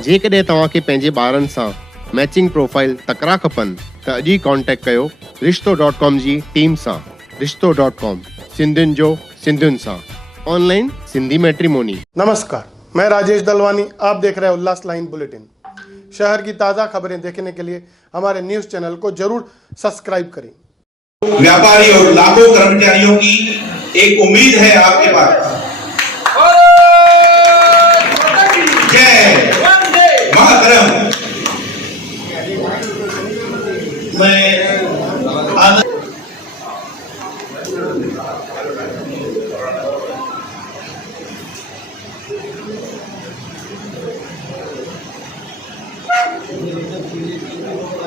जेकॾहिं तव्हांखे पंहिंजे ॿारनि सां मैचिंग प्रोफाइल तकड़ा खपनि त अॼु ई कॉन्टेक्ट कयो रिश्तो.com जी टीम सां। रिश्तो.com, सिंधियुनि जो सिंधियुनि सां, ऑनलाइन सिंधी मैट्रिमोनी। नमस्कार, मैं राजेश दलवानी, आप देख रहे हैं उल्लास लाइन बुलेटिन। शहर की ताज़ा खबरें देखने के लिए हमारे न्यूज़ चैनल को जरूर सब्सक्राइब करें। व्यापारी और लाखों कर्मचारियों की एक उम्मीद है आपके पास। जय मातरम। मैं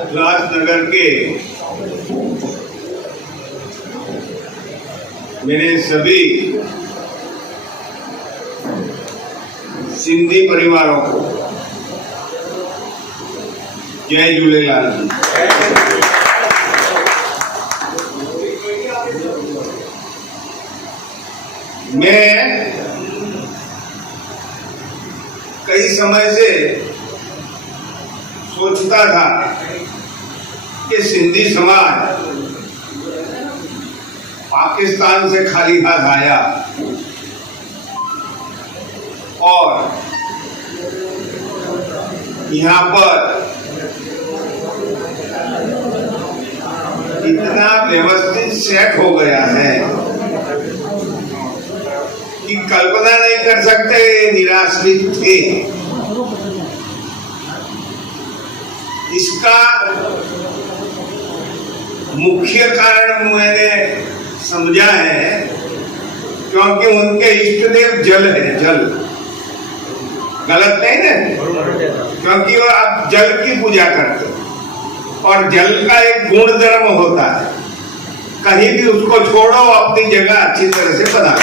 उल्लासनगर के मेरे सभी सिंधी परिवारों को जय झूलेलाल। मैं कई समय से सोचता था कि सिंधी समाज पाकिस्तान से खाली हाथ आया और यहाँ पर इतना व्यवस्थित सेट हो गया है कि कल्पना नहीं कर सकते निराश्रित थे। इसका मुख्य कारण मैंने समझा है क्योंकि उनके इष्ट देव जल है। जल गलत नहीं ना, क्योंकि वो आप जल की पूजा करते और जल का एक गुण धर्म होता है, कहीं भी उसको छोड़ो अपनी जगह अच्छी तरह से बना।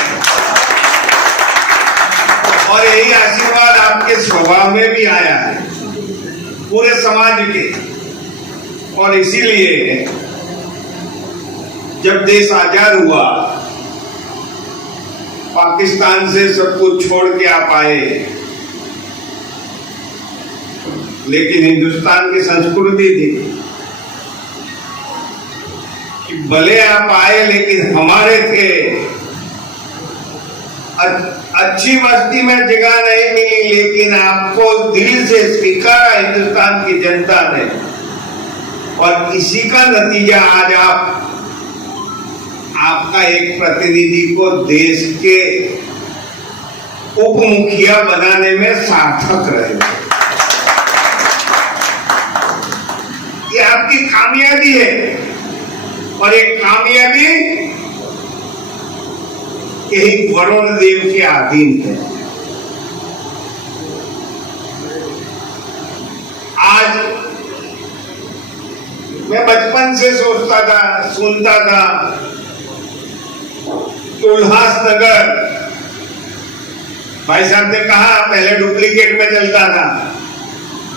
और यही आशीर्वाद आपके स्वभाव में भी आया है पूरे समाज के। और इसीलिए जब देश आजाद हुआ, पाकिस्तान से सब कुछ छोड़ के आप आए, लेकिन हिंदुस्तान की संस्कृति थी कि भले आप आए लेकिन हमारे थे। अच्छी मस्ती में जगह नहीं मिली, लेकिन आपको दिल से स्वीकारा हिंदुस्तान की जनता ने। और इसी का नतीजा आज आपका एक प्रतिनिधि को देश के उप मुखिया बनाने में सार्थक रहे। ये आपकी कामयाबी है और एक कामयाबी यही वरुण देव के अधीन है। आज मैं बचपन से सोचता था, सुनता था कि उल्लासनगर, भाई साहब ने कहा पहले डुप्लीकेट में चलता था,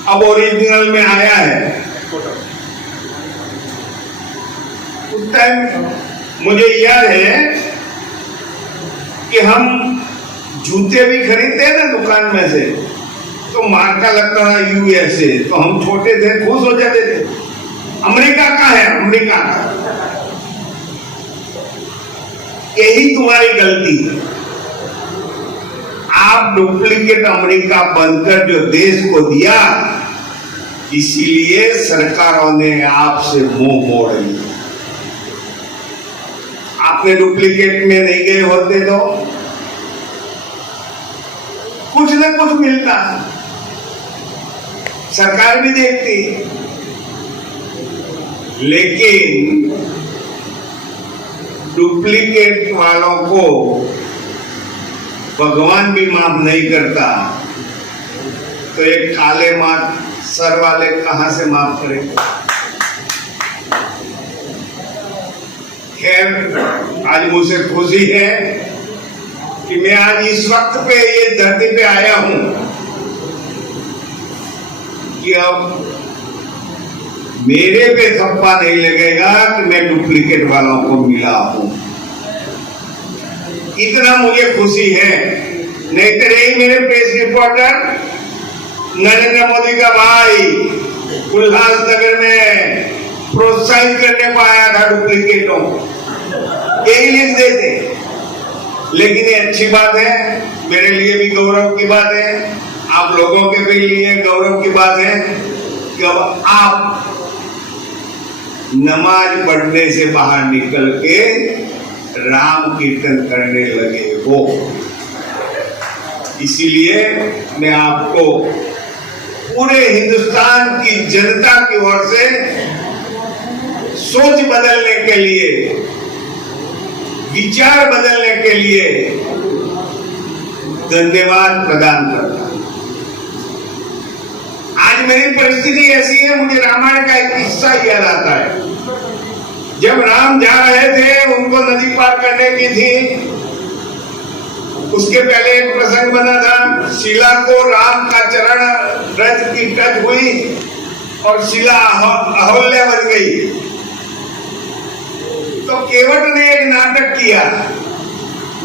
अब ओरिजिनल में आया है। उस टाइम मुझे याद है कि हम जूते भी खरीदते हैं ना दुकान में से, तो मार्का लगता था USA, तो हम छोटे थे, खुश हो जाते थे। अमेरिका का है, अमेरिका का। यही तुम्हारी गलती है। आप डुप्लीकेट अमेरिका बनकर जो देश को दिया, इसीलिए सरकारों ने आपसे मुंह मोड़ लिया। आपने डुप्लीकेट में नहीं गए होते तो कुछ न कुछ मिलता, सरकार भी देखती। लेकिन डुप्लीकेट वालों को भगवान भी माफ नहीं करता, तो एक काले माथ सर वाले कहां से माफ करेंगे। खैर, आज मुझे खुशी है कि मैं आज इस वक्त पे ये धरती पे आया हूं कि अब मेरे पे थप्पा नहीं लगेगा कि मैं डुप्लीकेट वालों को मिला हूं। इतना मुझे खुशी है। नहीं तो रही मेरे प्रेस रिपोर्टर नरेंद्र मोदी का भाई उल्लासनगर में प्रोत्साहित करने को आया था डुप्लीकेटों, यही लिख देते। लेकिन ये अच्छी बात है, मेरे लिए भी गौरव की बात है, आप लोगों के भी लिए गौरव की बात है कि अब आप नमाज पढ़ने से बाहर निकल के राम कीर्तन करने लगे हो। इसीलिए मैं आपको पूरे हिंदुस्तान की जनता की ओर से सोच बदलने के लिए, विचार बदलने के लिए धन्यवाद प्रदान करता हूं। आज मेरी परिस्थिति ऐसी है, मुझे रामायण का एक किस्सा याद आता है। जब राम जा रहे थे, उनको नदी पार करने की थी, उसके पहले एक प्रसंग बना था। शिला को राम का चरण रज की टच हुई और शिला अहल्या बन गई। तो केवट ने एक नाटक किया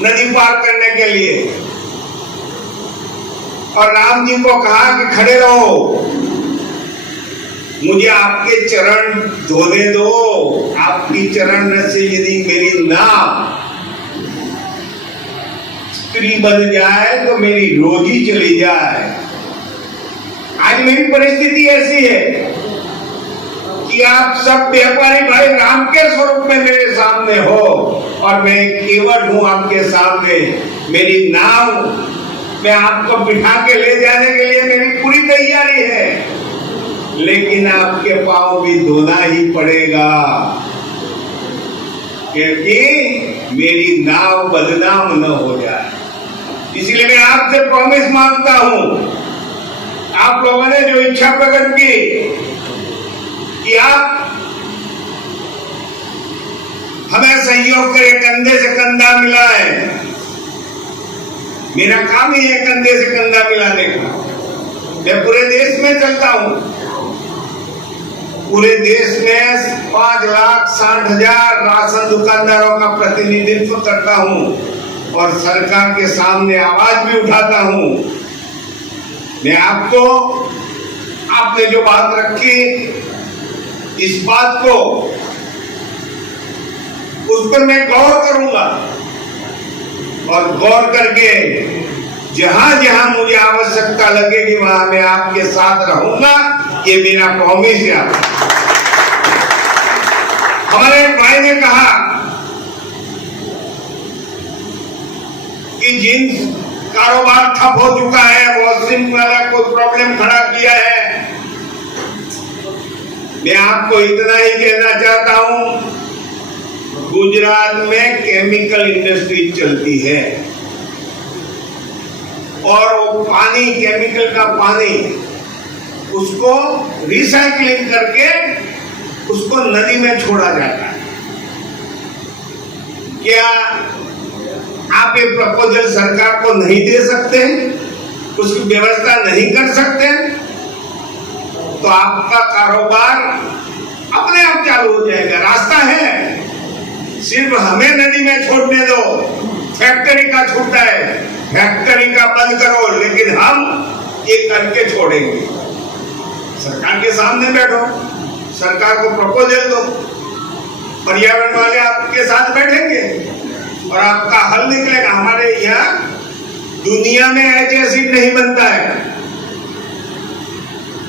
नदी पार करने के लिए और राम जी को कहा कि खड़े रहो, मुझे आपके चरण धोने दो। आपकी चरण से यदि मेरी नाव स्त्री बन जाए तो मेरी रोजी चली जाए। आज मेरी परिस्थिति ऐसी है कि आप सब व्यापारी भाई राम के स्वरूप में मेरे सामने हो और मैं केवट हूं आपके सामने। मेरी नाव में आपको बिठा के ले जाने के लिए मेरी पूरी तैयारी है, लेकिन आपके पांव भी धोना ही पड़ेगा, क्योंकि मेरी नाव बदनाम न हो जाए। इसलिए मैं आपसे प्रॉमिस मांगता हूं, आप लोगों ने जो इच्छा प्रकट की कि आप हमें सहयोग करें, कंधे से कंधा मिलाएं। मेरा काम ही है कंधे से कंधा मिलाने का। मैं पूरे देश में चलता हूं, पूरे देश में 5,60,000 राशन दुकानदारों का प्रतिनिधित्व करता हूं और सरकार के सामने आवाज भी उठाता हूं। मैं आपको, आपने जो बात रखी, इस बात को, उस पर मैं गौर करूंगा और गौर करके जहां जहां मुझे आवश्यकता लगेगी वहां मैं आपके साथ रहूंगा। ये मेरा प्रॉमिस है। हमारे एक भाई ने कहा कि जिन कारोबार ठप हो चुका है, वॉशिंग वाला कोई प्रॉब्लम खड़ा किया है, मैं आपको इतना ही कहना चाहता हूं, गुजरात में केमिकल इंडस्ट्री चलती है और वो पानी, केमिकल का पानी, उसको रिसाइकलिंग करके उसको नदी में छोड़ा जाता है। क्या आप ये प्रपोजल सरकार को नहीं दे सकते, उसकी व्यवस्था नहीं कर सकते? तो आपका कारोबार अपने आप चालू हो जाएगा। रास्ता है, सिर्फ हमें नदी में छोड़ने दो। फैक्ट्री का छूटा है, फैक्ट्री का बंद करो, लेकिन हम ये करके छोड़ेंगे। सरकार के सामने बैठो, सरकार को प्रपोजल दो, पर्यावरण वाले आपके साथ बैठेंगे और आपका हल निकलेगा। हमारे यहाँ दुनिया में एच एसिड नहीं बनता है,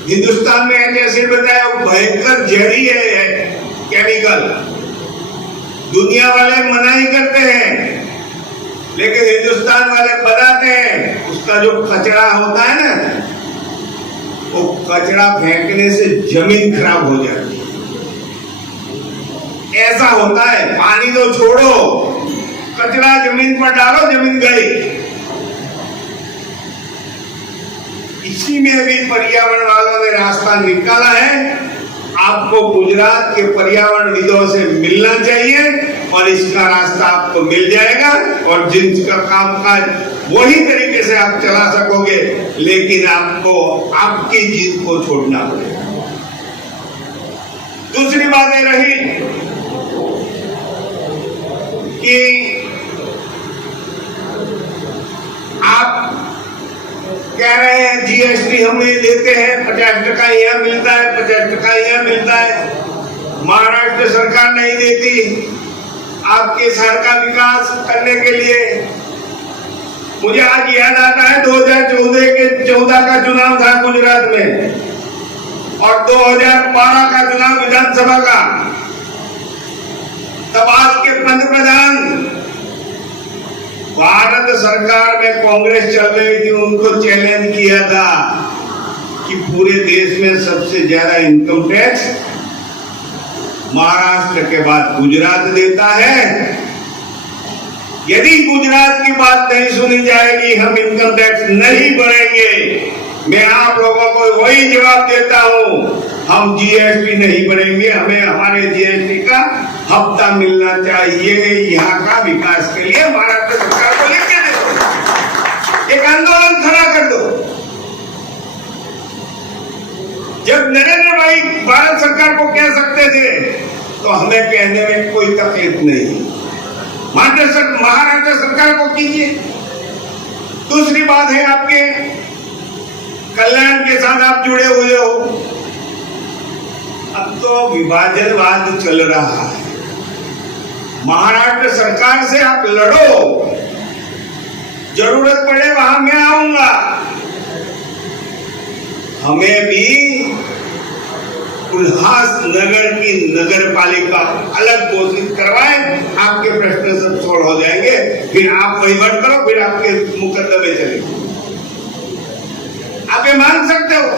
हिंदुस्तान में एच एसिड बनता है, वो भयंकर जहरी है केमिकल। दुनिया वाले मनाही करते हैं, लेकिन हिंदुस्तान वाले बनाते हैं। उसका जो कचरा होता है ना, वो कचरा फेंकने से जमीन खराब हो जाती है। ऐसा होता है, पानी तो छोड़ो, कचरा जमीन पर डालो, जमीन गई। इसी में भी पर्यावरण वालों ने रास्ता निकाला है। आपको गुजरात के पर्यावरणविदों से मिलना चाहिए और इसका रास्ता आपको मिल जाएगा और जिनका कामकाज वही तरीके से आप चला सकोगे, लेकिन आपको आपकी जिद को छोड़ना पड़ेगा। दूसरी बात ये रही कि आप कह रहे हैं जीएसटी भी हमें देते हैं, 50% यहाँ मिलता है, 50% यहाँ मिलता है। महाराष्ट्र सरकार नहीं देती आपके शहर का विकास करने के लिए। मुझे आज याद आता है 2014 का चुनाव था गुजरात में और 2012 का चुनाव विधानसभा का। तब आज के पंतप्रधान भारत सरकार में कांग्रेस चल रही थी, उनको चैलेंज किया था कि पूरे देश में सबसे ज्यादा इनकम टैक्स महाराष्ट्र के बाद गुजरात देता है। यदि गुजरात की बात नहीं सुनी जाएगी, हम इनकम टैक्स नहीं बढ़ाएंगे। मैं आप लोगों को वही जवाब देता हूं, हम जीएसटी नहीं बढ़ाएंगे। हमें हमारे जीएसटी का हफ्ता मिलना चाहिए। यहाँ का विकास के लिए महाराष्ट्र सरकार को लिख के दो, एक आंदोलन खड़ा कर दो। जब नरेंद्र भाई भारत सरकार को कह सकते थे तो हमें कहने में कोई तकलीफ नहीं। महाराष्ट्र सरकार को कीजिए। दूसरी बात है, आपके कल्याण के साथ आप जुड़े हुए हो। अब तो विभाजनवाद चल रहा है। महाराष्ट्र सरकार से आप लड़ो, जरूरत पड़े वहां मैं आऊंगा। हमें भी उल्हास नगर की नगर पालिका अलग घोषित करवाएं, आपके प्रश्न सब सॉल्व हो जाएंगे। फिर आप वहीवट करो, फिर आपके मुकदमे चलेंगे। आप ये मान सकते हो।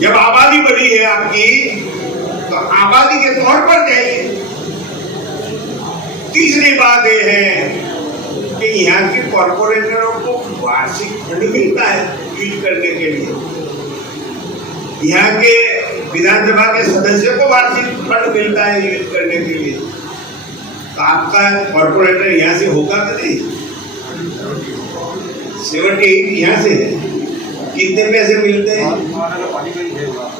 जब आबादी बढ़ी है आपकी, तो आबादी के तौर पर जाइए। तीसरी बात यह है कि यहाँ के कॉर्पोरेटरों को वार्षिक फंड मिलता है यूज करने के लिए। यहाँ के विधानसभा के सदस्य को वार्षिक फंड मिलता है यूज करने के लिए। तो आपका कॉर्पोरेटर यहाँ से होगा कि नहीं? 78 यहाँ से कितने पैसे मिलते हैं?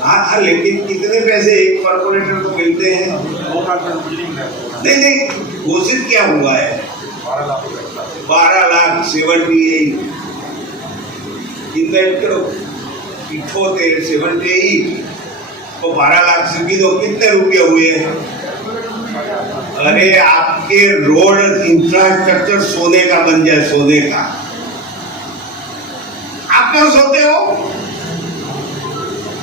हाँ, लेकिन कितने पैसे एक कॉर्पोरेटर को मिलते हैं? नहीं, घोषित क्या हुआ है? 12 लाख 78 इन्वेस्ट करो, 78 तो 12 लाख से भी दो, कितने रुपये हुए? अरे आपके रोड इंफ्रास्ट्रक्चर सोने का बन जाए, सोने का। आप क्यों सोते हो?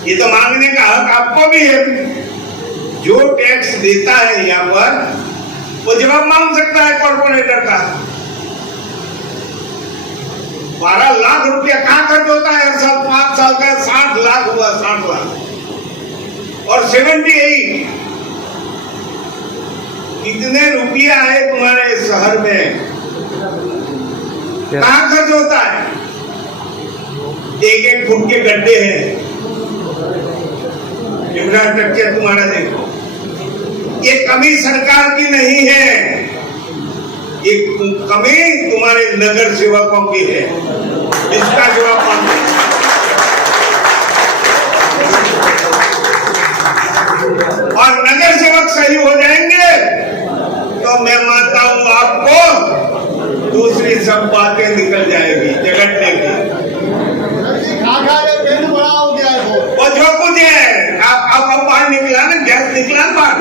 ये तो मांगने का हक आपको भी है। जो टैक्स देता है यहाँ पर वो जवाब मांग सकता है कॉर्पोरेटर का। 12 लाख रुपया कहां खर्च होता है हर साल? 5 साल का 60 लाख हुआ, 60 लाख। और 78 कितने रुपया है तुम्हारे शहर में? कहां खर्च होता है? 1-1 फुट के गड्ढे हैं। इंफ्रास्ट्रक्चर तुम्हारा देखो। ये कमी सरकार की नहीं है, ये कमी तुम्हारे नगर सेवकों की है। इसका जवाब मांगो। और नगर सेवक सही हो जाएंगे तो मैं मानता हूं आपको दूसरी सब बातें निकल जाएगी झगड़ने की। वो जो कुछ है अब बाहर निकला ना, गैस निकला ना बाहर।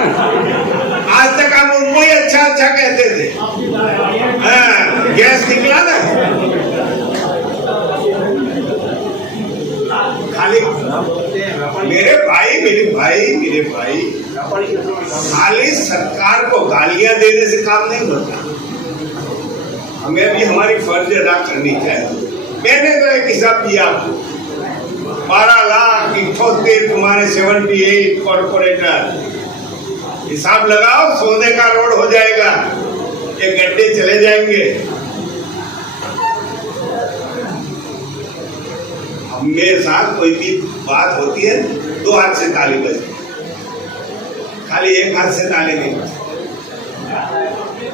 आज तक आप उनको ही अच्छा कहते थे। हाँ, गैस निकला ना। खाली मेरे भाई खाली सरकार को गालियां देने से काम नहीं होता। हमें भी हमारी फर्ज अदा करनी चाहिए। मैंने तो एक हिसाब दिया आपको, 12 लाख 78 तुम्हारे 78 कॉर्पोरेटर। हिसाब लगाओ, सोने का रोड हो जाएगा, ये गड्ढे चले जाएंगे। हमेशा कोई भी बात होती है 2 हाथ से ताली बजती, खाली 1 हाथ से ताली नहीं बजती।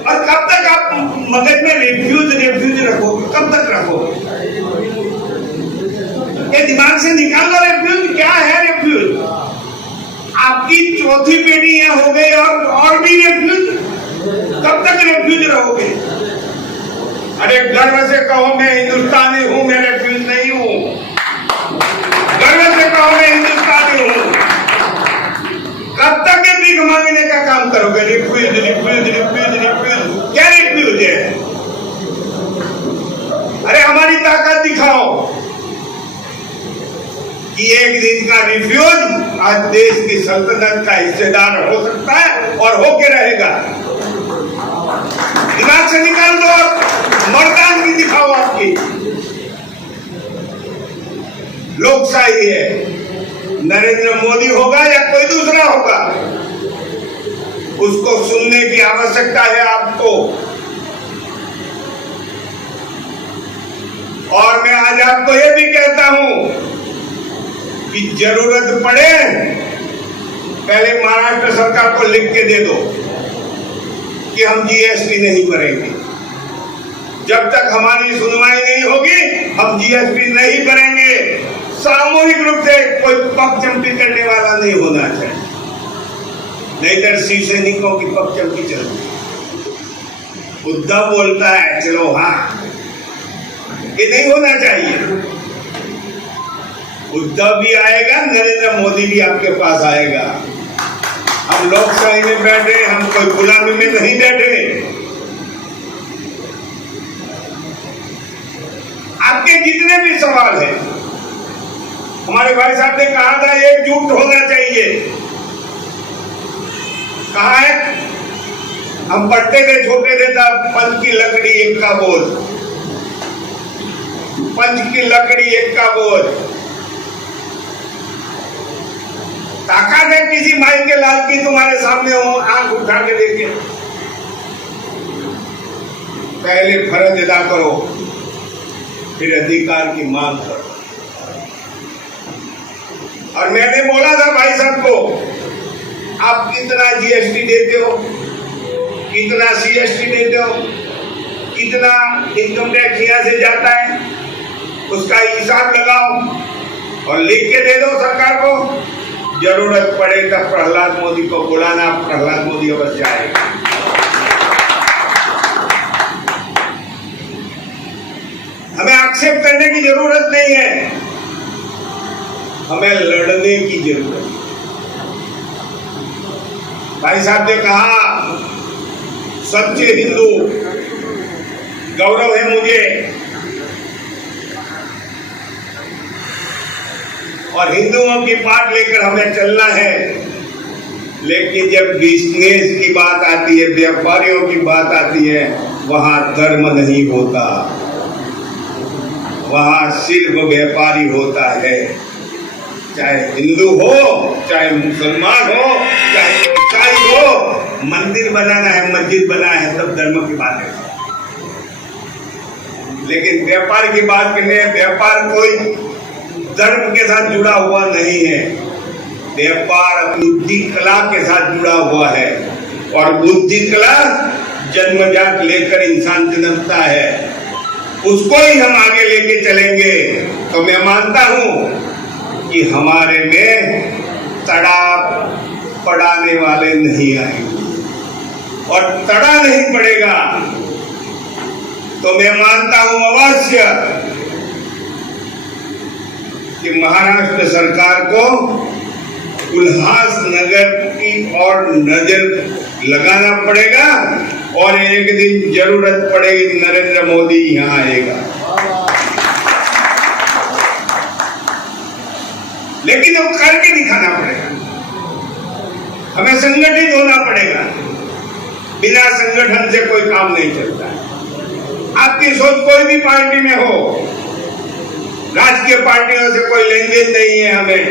और कब तक आप मगज में रेफ्यूज रखोगे? कब तक रखोगे? ये दिमाग से निकाल लो। रेफ्यूज क्या है? रेफ्यूज आपकी 4थी पीढ़ी ये हो गई और भी रेफ्यूज। कब तक रेफ्यूज रहोगे? अरे गर्व से कहो मैं हिंदुस्तानी हूं, मैं रेफ्यूज नहीं हूं। कहो मैं हिंदुस्तानी हूं। कब तक ये भीख मांगने का काम करोगे? रिफ्यूज रिफ्यूज रिफ्यूज रिफ्यूज, क्या रिफ्यूज है? अरे हमारी ताकत दिखाओ कि एक दिन का रिफ्यूज आज देश की सल्तनत का हिस्सेदार हो सकता है और होके रहेगा। दिमाग से निकाल दो, मर्दानगी दिखाओ आपकी। लोकशाही है, नरेंद्र मोदी होगा या कोई दूसरा होगा, उसको सुनने की आवश्यकता है आपको। और मैं आज आपको यह भी कहता हूं कि जरूरत पड़े पहले महाराष्ट्र सरकार को लिख के दे दो कि हम जीएसटी नहीं भरेंगे। जब तक हमारी सुनवाई नहीं होगी हम जीएसटी नहीं भरेंगे। सामूहिक रूप से कोई पगचमकी करने वाला नहीं होना चाहिए, नहीं तो शिवसैनिकों की पगचमकी चलती। उद्धव बोलता है चलो हाँ, ये नहीं होना चाहिए। उद्धव भी आएगा, नरेंद्र मोदी भी आपके पास आएगा। हम लोकशाही में बैठे, हम कोई गुलामी में नहीं बैठे। आपके जितने भी सवाल हैं, हमारे भाई साहब ने कहा था एकजुट होना चाहिए। कहा है, हम पढ़ते थे छोटे थे तब, पंच की लकड़ी एक का बोझ, पंच की लकड़ी एक का बोझ। ताकत है किसी माई के लाल की तुम्हारे सामने हो, आंख उठा के देखे। पहले फर्ज अदा करो, फिर अधिकार की मांग करो। और मैंने बोला था भाई साहब को, आप कितना जीएसटी देते हो, कितना सीएसटी देते हो, कितना इनकम टैक्स यहां से जाता है, उसका हिसाब लगाओ और लिख के दे दो सरकार को। जरूरत पड़े तब प्रहलाद मोदी को बुलाना, प्रहलाद मोदी अवश्य आएगा। हमें आक्षेप करने की जरूरत नहीं है, हमें लड़ने की जरूरत है। भाई साहब ने कहा सच्चे हिंदू, गौरव है मुझे, और हिंदुओं की बात लेकर हमें चलना है। लेकिन जब बिजनेस की बात आती है, व्यापारियों की बात आती है, वहां धर्म नहीं होता, वहां सिर्फ व्यापारी होता है। चाहे हिंदू हो, चाहे मुसलमान हो, चाहे ईसाई हो, मंदिर बनाना है, मस्जिद बनाना है, सब धर्म की बात है। लेकिन व्यापार की बात करने, व्यापार कोई धर्म के साथ जुड़ा हुआ नहीं है। व्यापार बुद्धि कला के साथ जुड़ा हुआ है, और बुद्धि कला जन्मजात लेकर इंसान जन्मता है, उसको ही हम आगे लेके चलेंगे। तो मैं मानता हूं कि हमारे में तड़ा पड़ाने वाले नहीं आएंगे, और तड़ा नहीं पड़ेगा तो मैं मानता हूं अवश्य कि महाराष्ट्र सरकार को उल्लासनगर की ओर नजर लगाना पड़ेगा, और एक दिन जरूरत पड़ेगी नरेंद्र मोदी यहां आएगा। लेकिन वो करके दिखाना पड़ेगा, हमें संगठित होना पड़ेगा। बिना संगठन से कोई काम नहीं चलता। आपकी सोच कोई भी पार्टी में हो, राजकीय पार्टियों से कोई लेन देन नहीं है हमें,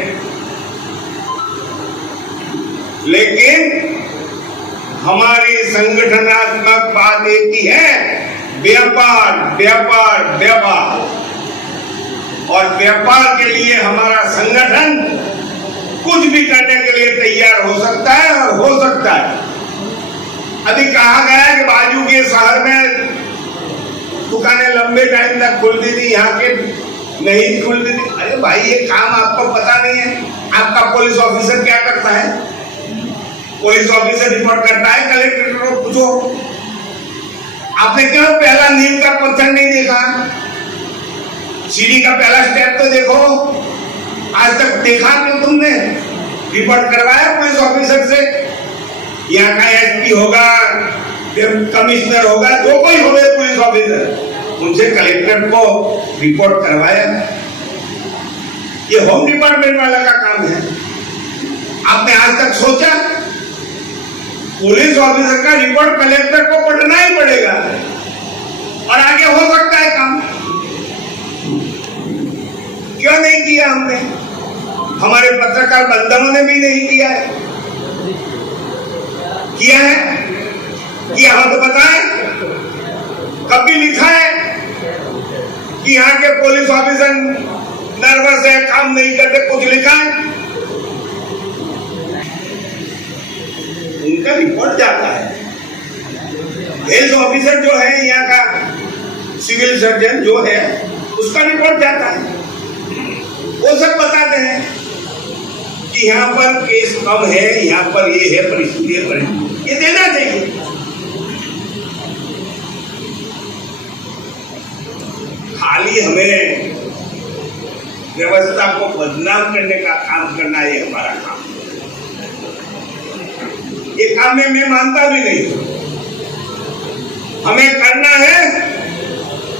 लेकिन हमारी संगठनात्मक बात एक ही है, व्यापार व्यापार व्यापार। और व्यापार के लिए हमारा संगठन कुछ भी करने के लिए तैयार हो सकता है, और हो सकता है। अभी कहा गया कि बाजू के शहर में दुकानें लंबे टाइम तक खुलती थी, यहाँ के नहीं खुलती थी। अरे भाई, ये काम आपको पता नहीं है? आपका पुलिस ऑफिसर क्या करता है? पुलिस ऑफिसर रिपोर्ट करता है, कलेक्टर को पूछो। आपने क्यों पहला नींव का पत्थर नहीं देखा? सीढ़ी का पहला स्टेप तो देखो। आज तक देखा तो तुमने रिपोर्ट करवाया पुलिस ऑफिसर से? यहाँ का एसपी होगा, कमिश्नर होगा, जो कोई होगा पुलिस ऑफिसर, उनसे कलेक्टर को रिपोर्ट करवाया? ये होम डिपार्टमेंट वाला का काम है। आपने आज तक सोचा? पुलिस ऑफिसर का रिपोर्ट कलेक्टर को पढ़ना ही पड़ेगा और आगे हो सकता है काम। क्यों नहीं किया हमने? हमारे पत्रकार बंधुओं ने भी नहीं किया है। किया है? किया हो तो बताएं। कभी लिखा है कि यहाँ के पुलिस ऑफिसर नर्वस है, काम नहीं करते? कुछ लिखा है? उनका रिपोर्ट जाता है। हेल्थ ऑफिसर जो है यहाँ का, सिविल सर्जन जो है, उसका रिपोर्ट जाता है। वो सब बताते हैं कि यहाँ पर केस कम है, यहाँ पर ये है, परिस्थिति है, ये देना चाहिए। खाली हमें व्यवस्था को बदनाम करने का काम करना, ये हमारा काम। ये काम में मैं मानता भी नहीं। हमें करना है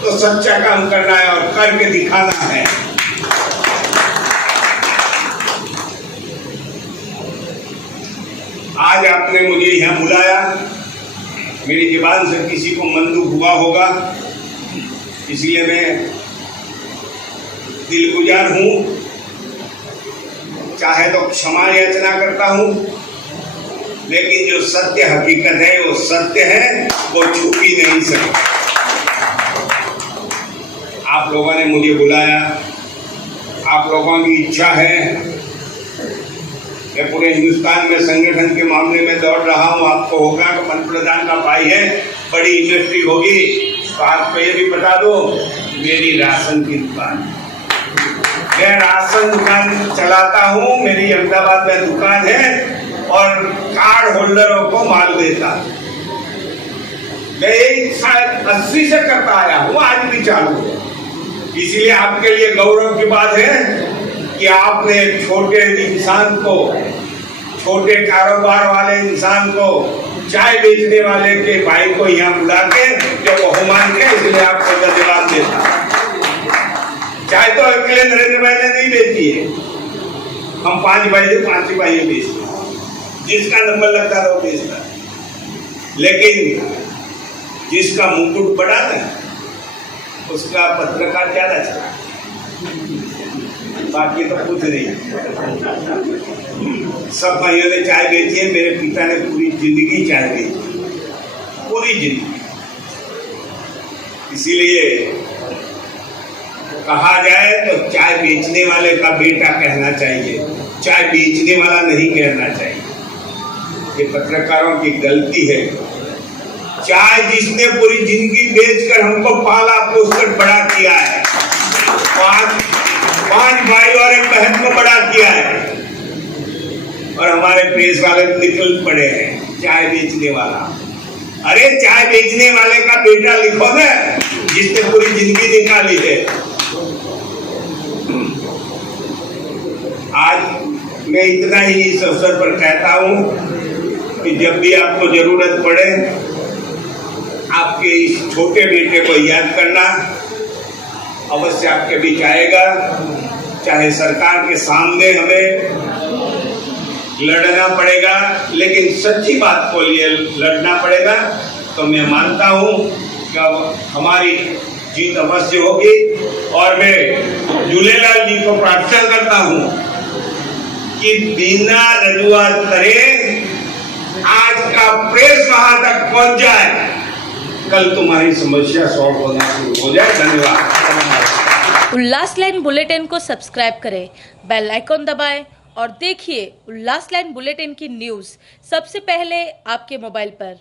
तो सच्चा काम करना है और करके दिखाना है। आज आपने मुझे यहाँ बुलाया, मेरी जुबान से किसी को मन दुख हुआ होगा, इसलिए मैं दिलगुजार हूँ। चाहे तो क्षमा याचना करता हूँ, लेकिन जो सत्य हकीकत है वो सत्य है, वो छुप ही नहीं सकता। आप लोगों ने मुझे बुलाया, आप लोगों की इच्छा है। मैं पूरे हिंदुस्तान में संगठन के मामले में दौड़ रहा हूँ। आपको होगा कि मंत्री प्रधान का भाई है, बड़ी इंडस्ट्री होगी, तो आपको ये भी बता दो, मेरी राशन की दुकान, मैं राशन दुकान चलाता हूँ। मेरी अहमदाबाद में दुकान है और कार्ड होल्डरों को माल देता। मैं 80 से करता आया हूँ, आज भी चालू है। इसलिए आपके लिए गौरव की बात है कि आपने छोटे इंसान को, छोटे कारोबार वाले इंसान को, चाय बेचने वाले के भाई को यहाँ बुला के जो बहुमान के, इसलिए आपको धन्यवाद देता। चाय तो अकेले नरेंद्र भाई ने नहीं बेची है, हम 5 भाई थे, 5 भाई बेचते, जिसका नंबर लगता था वो बेचता। लेकिन जिसका मुकुट बड़ा था उसका पत्रकार ज्यादा चला, बाकी तो कुछ नहीं। सब भाइयों ने चाय बेची है। मेरे पिता ने पूरी जिंदगी चाय बेची, पूरी जिंदगी। इसीलिए कहा जाए तो चाय बेचने वाले का बेटा कहना चाहिए, चाय बेचने वाला नहीं कहना चाहिए। ये पत्रकारों की गलती है। चाय जिसने पूरी जिंदगी बेचकर हमको पाला पोसकर बड़ा किया है, 5 भाई और 1 बहन को बड़ा किया है, और हमारे प्रेस वाले निकल पड़े हैं चाय बेचने वाला। अरे चाय बेचने वाले का बेटा लिखो ना, जिसने पूरी जिंदगी निकाली है। आज मैं इतना ही इस अवसर पर कहता हूं कि जब भी आपको जरूरत पड़े, आपके इस छोटे बेटे को याद करना। अवश्य आपके बीच आएगा। चाहे सरकार के सामने हमें लड़ना पड़ेगा, लेकिन सच्ची बात को लिए लड़ना पड़ेगा, तो मैं मानता हूं कि हमारी जीत अवश्य होगी। और मैं झूलेलाल जी को प्रार्थना करता हूं कि बिना रजुआत करे आज का प्रेस वहां तक पहुंच जाए, कल तुम्हारी समस्या सॉल्व होना शुरू हो जाए। धन्यवाद। उल्लास लाइन बुलेटिन को सब्सक्राइब करें, बेल आइकॉन दबाएं और देखिए उल्लास लाइन बुलेटिन की न्यूज़ सबसे पहले आपके मोबाइल पर।